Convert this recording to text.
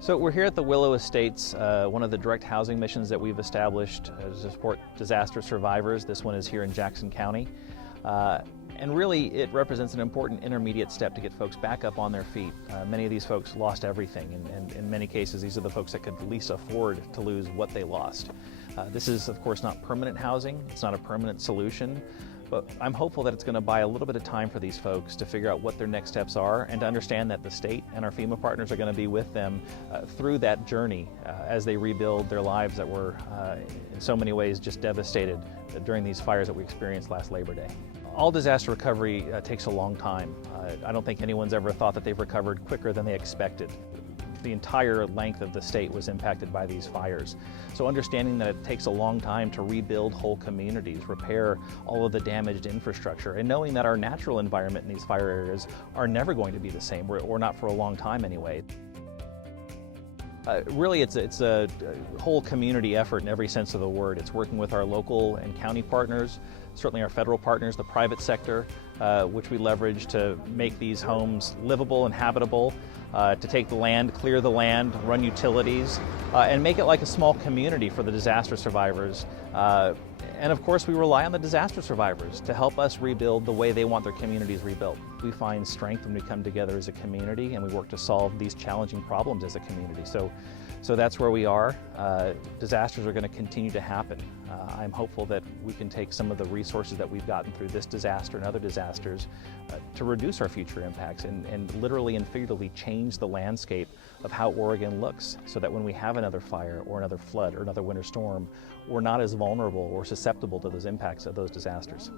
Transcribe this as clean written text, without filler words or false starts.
So we're here at the Willow Estates, one of the direct housing missions that we've established to support disaster survivors. This one is here in Jackson County. And really it represents an important intermediate step to get folks back up on their feet. Many of these folks lost everything, and in many cases these are the folks that could least afford to lose what they lost. This is of course not permanent housing, it's not a permanent solution, but I'm hopeful that it's going to buy a little bit of time for these folks to figure out what their next steps are and to understand that the state and our FEMA partners are going to be with them through that journey as they rebuild their lives that were in so many ways just devastated during these fires that we experienced last Labor Day. All disaster recovery takes a long time. I don't think anyone's ever thought that they've recovered quicker than they expected. The entire length of the state was impacted by these fires. So understanding that it takes a long time to rebuild whole communities, repair all of the damaged infrastructure, and knowing that our natural environment in these fire areas are never going to be the same, or not for a long time anyway. Really, it's a whole community effort in every sense of the word. It's working with our local and county partners, certainly our federal partners, the private sector, which we leverage to make these homes livable and habitable, to take the land, clear the land, run utilities, and make it like a small community for the disaster survivors. And of course, we rely on the disaster survivors to help us rebuild the way they want their communities rebuilt. We find strength when we come together as a community and we work to solve these challenging problems as a community. So that's where we are. Disasters are going to continue to happen. I'm hopeful that we can take some of the resources that we've gotten through this disaster and other disasters to reduce our future impacts and literally and figuratively change the landscape of how Oregon looks, so that when we have another fire or another flood or another winter storm, we're not as vulnerable or susceptible to those impacts of those disasters.